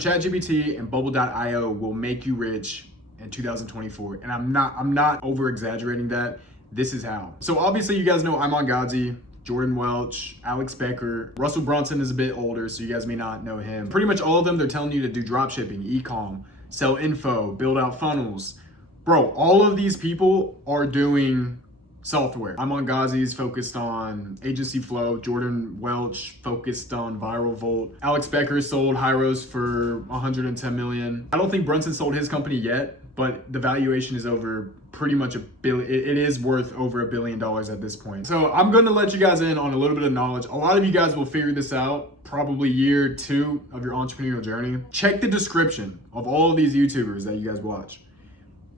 ChatGPT and Bubble.io will make you rich in 2024. And I'm not over exaggerating that. This is how. So obviously you guys know Iman Gadzhi, Jordan Welch, Alex Becker. Russell Brunson is a bit older, so you guys may not know him. Pretty much all of them, they're telling you to do drop shipping, e-com, sell info, build out funnels. Bro, all of these people are doing software. Iman Gadzhi is focused on agency flow. Jordan Welch focused on viral volt. Alex Becker sold Hyros for 110 million. I don't think Brunson sold his company yet, but the valuation is over pretty much $1 billion. It is worth over $1 billion at this point. So I'm going to let you guys in on a little bit of knowledge. A lot of you guys will figure this out probably year 2 of your entrepreneurial journey. Check the description of all of these YouTubers that you guys watch.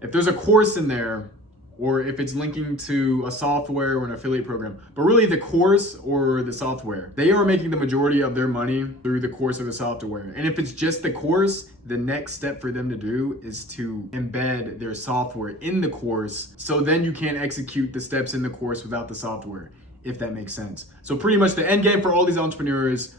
If there's a course in there, or if it's linking to a software or an affiliate program, but really the course or the software, they are making the majority of their money through the course or the software. And if it's just the course, the next step for them to do is to embed their software in the course, so then you can't execute the steps in the course without the software, if that makes sense. So pretty much the end game for all these entrepreneurs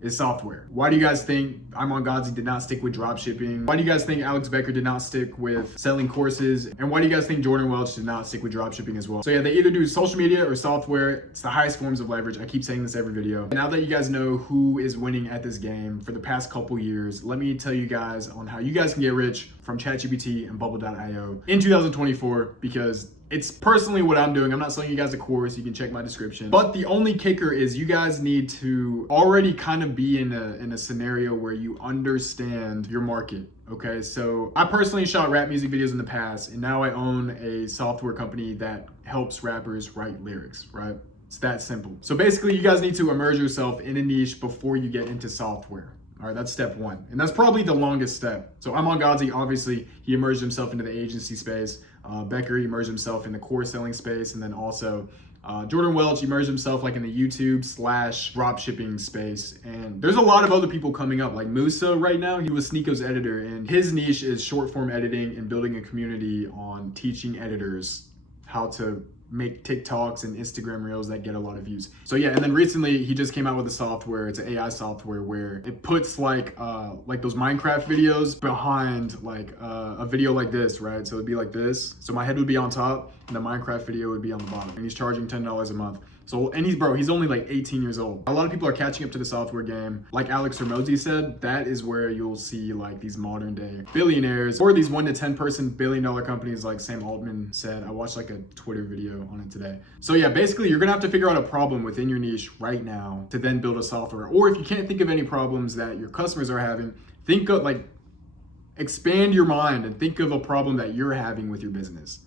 is software. Why do you guys think Iman Gadzhi did not stick with drop shipping? Why do you guys think Alex Becker did not stick with selling courses? And why do you guys think Jordan Welch did not stick with drop shipping as well? So yeah, they either do social media or software. It's the highest forms of leverage. I keep saying this every video. Now that you guys know who is winning at this game for the past couple years, let me tell you guys on how you guys can get rich from ChatGPT and Bubble.io in 2024, because it's personally what I'm doing. I'm not selling you guys a course. You can check my description. But the only kicker is you guys need to already kind of be in a scenario where you understand your market. Okay, so I personally shot rap music videos in the past, and now I own a software company that helps rappers write lyrics, right? It's that simple. So basically you guys need to immerse yourself in a niche before you get into software. All right, that's step 1. And that's probably the longest step. So Iman Gadzhi, obviously, he immersed himself into the agency space. Becker, he immersed himself in the course selling space. And then also Jordan Welch immersed himself like in the YouTube / drop shipping space. And there's a lot of other people coming up, like Musa right now. He was Sneako's editor, and his niche is short form editing and building a community on teaching editors how to make TikToks and Instagram reels that get a lot of views. So yeah, and then recently he just came out with a software. It's an AI software where it puts like those Minecraft videos behind like a video like this, right? So it'd be like this. So my head would be on top and the Minecraft video would be on the bottom. And he's charging $10 a month. So, and he's only like 18 years old. A lot of people are catching up to the software game. Like Alex Hormozi said, that is where you'll see like these modern day billionaires or these 1 to 10 person $1 billion companies, like Sam Altman said. I watched like a Twitter video on it today. So yeah, basically you're gonna have to figure out a problem within your niche right now to then build a software. Or if you can't think of any problems that your customers are having, think of like, expand your mind and think of a problem that you're having with your business,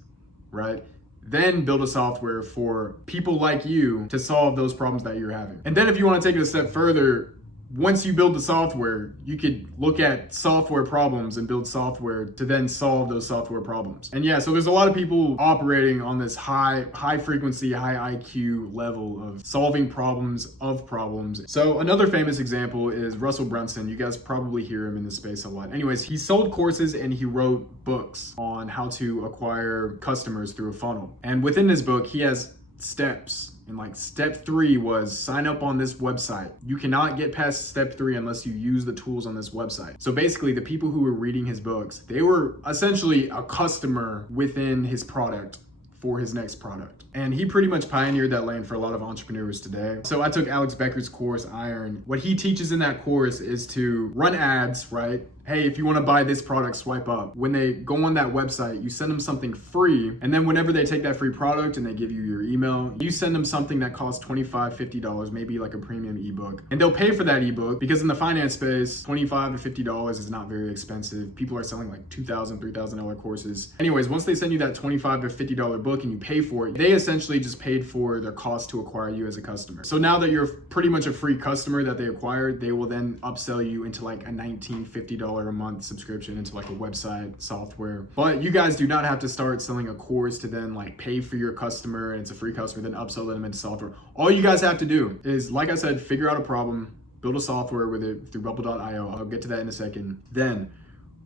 right? Then build a software for people like you to solve those problems that you're having. And then if you want to take it a step further, once you build the software, you could look at software problems and build software to then solve those software problems. And yeah, so there's a lot of people operating on this high frequency, high IQ level of solving problems of problems. So another famous example is Russell Brunson. You guys probably hear him in this space a lot. Anyways, he sold courses and he wrote books on how to acquire customers through a funnel. And within this book, he has steps. And like step 3 was sign up on this website. You cannot get past step 3 unless you use the tools on this website. So basically the people who were reading his books, they were essentially a customer within his product for his next product. And he pretty much pioneered that lane for a lot of entrepreneurs today. So I took Alex Becker's course, Iron. What he teaches in that course is to run ads, right? Hey, if you want to buy this product, swipe up. When they go on that website, you send them something free. And then whenever they take that free product and they give you your email, you send them something that costs $25, $50, maybe like a premium ebook. And they'll pay for that ebook because in the finance space, $25 to $50 is not very expensive. People are selling like $2,000, $3,000 courses. Anyways, once they send you that $25 to $50 book and you pay for it, they essentially just paid for their cost to acquire you as a customer. So now that you're pretty much a free customer that they acquired, they will then upsell you into like a $19, $50 a month subscription into like a website software. But you guys do not have to start selling a course to then like pay for your customer and it's a free customer, then upsell them into software. All you guys have to do is, like I said, figure out a problem, build a software with it through Bubble.io. I'll get to that in a second. Then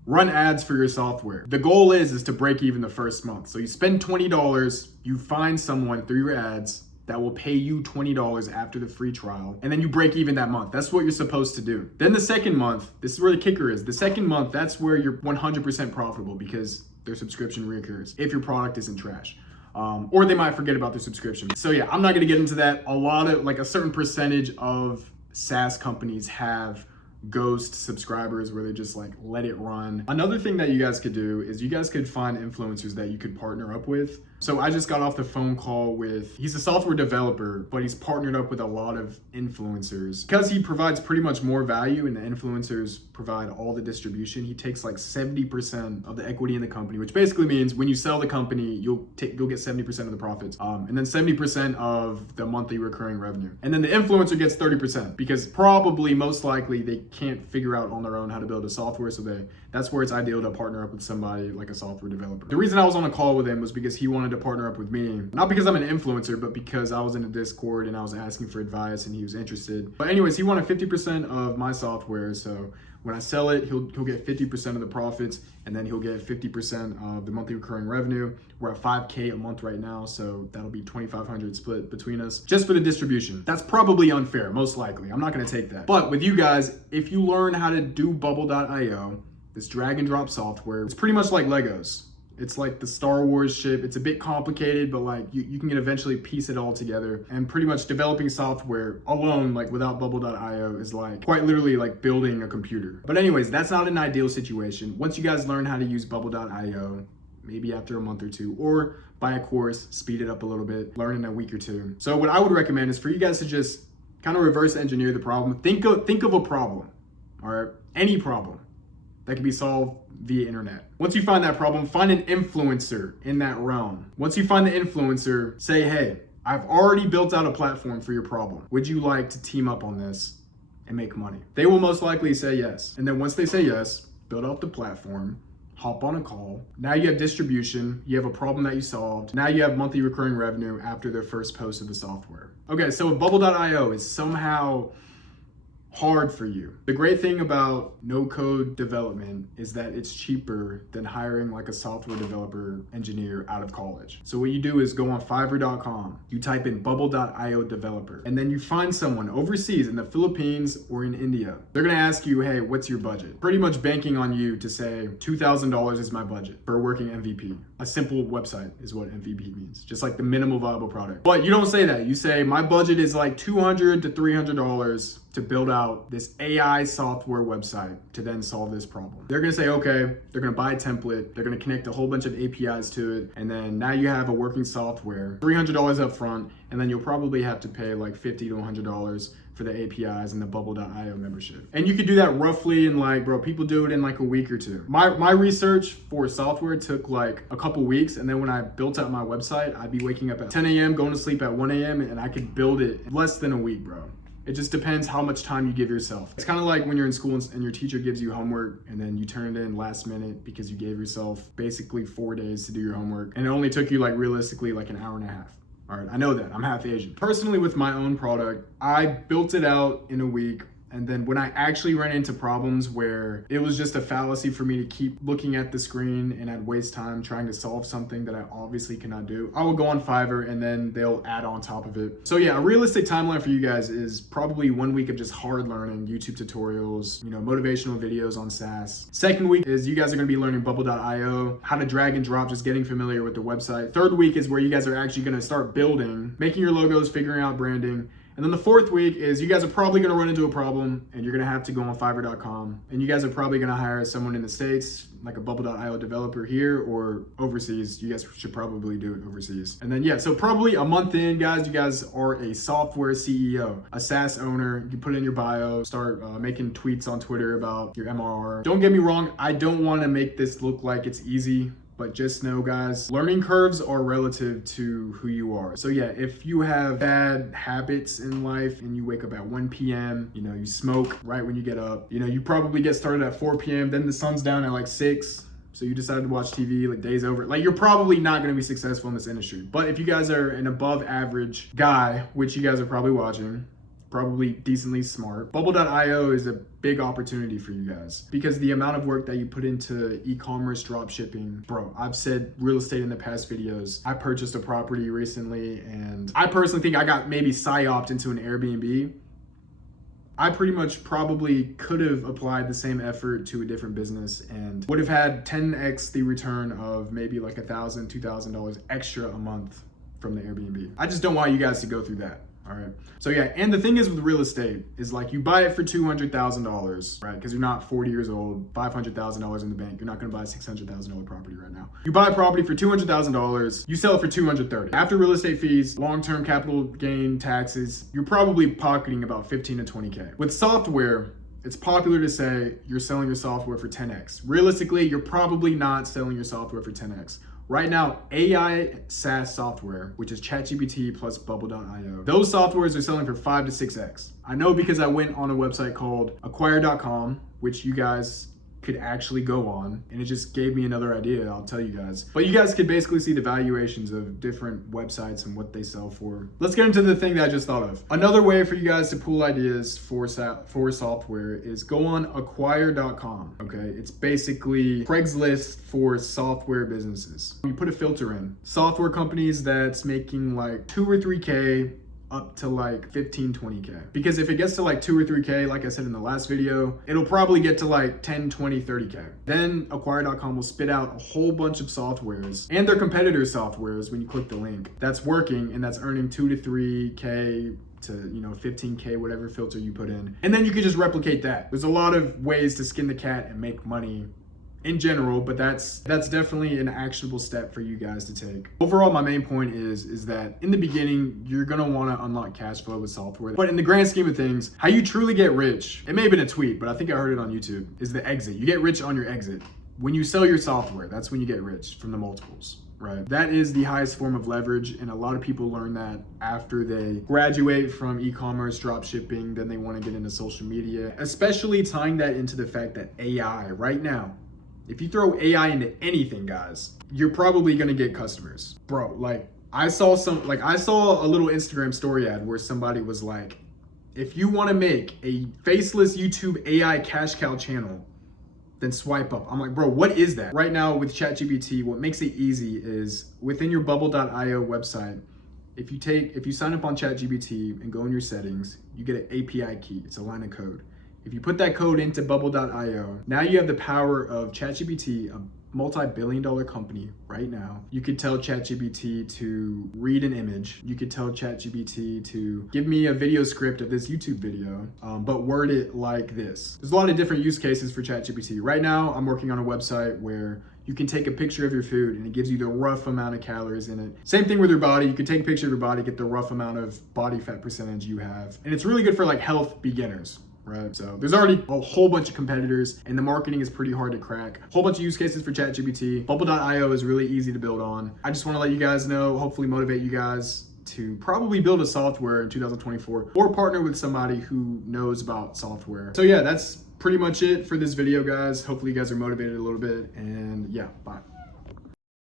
run ads for your software. The goal is to break even the first month. So you spend $20, you find someone through your ads that will pay you $20 after the free trial, and then you break even that month. That's what you're supposed to do. Then the second month, this is where the kicker is. The second month, that's where you're 100% profitable because their subscription reoccurs if your product isn't trash. Or they might forget about their subscription. So yeah, I'm not gonna get into that. A certain percentage of SaaS companies have ghost subscribers where they just like let it run. Another thing that you guys could do is you guys could find influencers that you could partner up with. So I just got off the phone call with, he's a software developer, but he's partnered up with a lot of influencers. Because he provides pretty much more value and the influencers provide all the distribution, he takes like 70% of the equity in the company, which basically means when you sell the company, you'll get 70% of the profits, and then 70% of the monthly recurring revenue. And then the influencer gets 30% because probably most likely they can't figure out on their own how to build a software, so that's where it's ideal to partner up with somebody like a software developer. The reason I was on a call with him was because he wanted to partner up with me, not because I'm an influencer, but because I was in a Discord and I was asking for advice and he was interested. But anyways, he wanted 50% of my software, so when I sell it, he'll get 50% of the profits, and then he'll get 50% of the monthly recurring revenue. We're at 5K a month right now, so that'll be 2,500 split between us just for the distribution. That's probably unfair, most likely. I'm not gonna take that. But with you guys, if you learn how to do bubble.io, this drag and drop software, it's pretty much like Legos. It's like the Star Wars ship. It's a bit complicated, but like you can eventually piece it all together. And pretty much developing software alone, like without bubble.io, is like quite literally like building a computer. But anyways, that's not an ideal situation. Once you guys learn how to use bubble.io, maybe after a month or two, or buy a course, speed it up a little bit, learn in a week or two. So what I would recommend is for you guys to just kind of reverse engineer the problem. Think of a problem, all right? Any problem that can be solved via internet. Once you find that problem, find an influencer in that realm. Once you find the influencer, say, hey, I've already built out a platform for your problem. Would you like to team up on this and make money? They will most likely say yes. And then once they say yes, build out the platform, hop on a call. Now you have distribution, you have a problem that you solved. Now you have monthly recurring revenue after their first post of the software. Okay, so if bubble.io is somehow hard for you, the great thing about no-code development is that it's cheaper than hiring like a software developer engineer out of college. So what you do is go on fiverr.com, you type in bubble.io developer, and then you find someone overseas in the Philippines or in India. They're gonna ask you, hey, what's your budget? Pretty much banking on you to say $2,000 is my budget for a working MVP. A simple website is what MVP means, just like the minimal viable product. But you don't say that. You say my budget is like $200 to $300 to build out this AI software website to then solve this problem. They're gonna say, okay, they're gonna buy a template, they're gonna connect a whole bunch of APIs to it, and then now you have a working software, $300 up front, and then you'll probably have to pay like $50 to $100 for the APIs and the bubble.io membership. And you could do that roughly in like, bro, people do it in like a week or two. My research for software took like a couple weeks, and then when I built out my website, I'd be waking up at 10 a.m., going to sleep at 1 a.m., and I could build it in less than a week, bro. It just depends how much time you give yourself. It's kind of like when you're in school and your teacher gives you homework and then you turn it in last minute because you gave yourself basically 4 days to do your homework, and it only took you like realistically like an hour and a half. All right, I know that, I'm half Asian. Personally, with my own product, I built it out in a week. And then when I actually ran into problems where it was just a fallacy for me to keep looking at the screen and I'd waste time trying to solve something that I obviously cannot do, I will go on Fiverr and then they'll add on top of it. So yeah, a realistic timeline for you guys is probably 1 week of just hard learning, YouTube tutorials, motivational videos on SaaS. Second week is you guys are gonna be learning bubble.io, how to drag and drop, just getting familiar with the website. Third week is where you guys are actually gonna start building, making your logos, figuring out branding. And then the fourth week is you guys are probably gonna run into a problem and you're gonna have to go on fiverr.com, and you guys are probably gonna hire someone in the States, like a bubble.io developer here, or overseas. You guys should probably do it overseas. And then yeah, so probably a month in, guys, you guys are a software CEO, a SaaS owner. You put it in your bio, start making tweets on Twitter about your MRR. Don't get me wrong, I don't wanna make this look like it's easy, but just know, guys, learning curves are relative to who you are. So yeah, if you have bad habits in life and you wake up at 1 p.m., you smoke right when you get up, you probably get started at 4 p.m., then the sun's down at like 6, so you decided to watch TV, like day's over. Like, you're probably not gonna be successful in this industry. But if you guys are an above average guy, which you guys are probably watching, probably decently smart. Bubble.io is a big opportunity for you guys because the amount of work that you put into e-commerce drop shipping, bro, I've said real estate in the past videos. I purchased a property recently and I personally think I got maybe psyoped into an Airbnb. I pretty much probably could have applied the same effort to a different business and would have had 10x the return of maybe like $1,000, $2,000 extra a month from the Airbnb. I just don't want you guys to go through that. All right. So yeah, and the thing is with real estate is like you buy it for $200,000, right? Because you're not 40 years old, $500,000 in the bank. You're not going to buy a $600,000 property right now. You buy a property for $200,000, you sell it for $230,000. After real estate fees, long-term capital gain taxes, you're probably pocketing about 15 to 20K. With software, it's popular to say you're selling your software for 10x. Realistically, you're probably not selling your software for 10x. Right now, AI SaaS software, which is ChatGPT plus Bubble.io, those softwares are selling for 5 to 6x. I know because I went on a website called acquire.com, which you guys could actually go on, and it just gave me another idea, I'll tell you guys. But you guys could basically see the valuations of different websites and what they sell for. Let's get into the thing that I just thought of. Another way for you guys to pull ideas for software is go on acquire.com, okay? It's basically Craigslist for software businesses. You put a filter in. Software companies that's making like 2 or 3K up to like 15, 20K. Because if it gets to like 2 or 3K, like I said in the last video, it'll probably get to like 10, 20, 30K. Then acquire.com will spit out a whole bunch of softwares and their competitors' softwares when you click the link that's working and that's earning 2 to 3K to 15K, whatever filter you put in. And then you can just replicate that. There's a lot of ways to skin the cat and make money in general, but that's definitely an actionable step for you guys to take. Overall, my main point is that in the beginning, you're gonna wanna unlock cash flow with software. But in the grand scheme of things, how you truly get rich, it may have been a tweet, but I think I heard it on YouTube, is the exit. You get rich on your exit. When you sell your software, that's when you get rich from the multiples. Right. That is the highest form of leverage, and a lot of people learn that after they graduate from e-commerce, drop shipping, then they want to get into social media, especially tying that into the fact that AI right now, if you throw AI into anything, guys, you're probably gonna get customers. Bro, like I saw a little Instagram story ad where somebody was like, if you wanna make a faceless YouTube AI cash cow channel, then swipe up. I'm like, bro, what is that? Right now with ChatGPT, what makes it easy is within your bubble.io website, if you sign up on ChatGPT and go in your settings, you get an API key, it's a line of code. If you put that code into bubble.io, now you have the power of ChatGPT, a multi-billion-dollar company right now. You could tell ChatGPT to read an image. You could tell ChatGPT to give me a video script of this YouTube video, but word it like this. There's a lot of different use cases for ChatGPT. Right now, I'm working on a website where you can take a picture of your food and it gives you the rough amount of calories in it. Same thing with your body. You can take a picture of your body, get the rough amount of body fat percentage you have. And it's really good for like health beginners. Right? So there's already a whole bunch of competitors and the marketing is pretty hard to crack. A whole bunch of use cases for ChatGPT. Bubble.io is really easy to build on. I just want to let you guys know, hopefully motivate you guys to probably build a software in 2024 or partner with somebody who knows about software. So yeah, that's pretty much it for this video, guys. Hopefully you guys are motivated a little bit, and yeah, bye.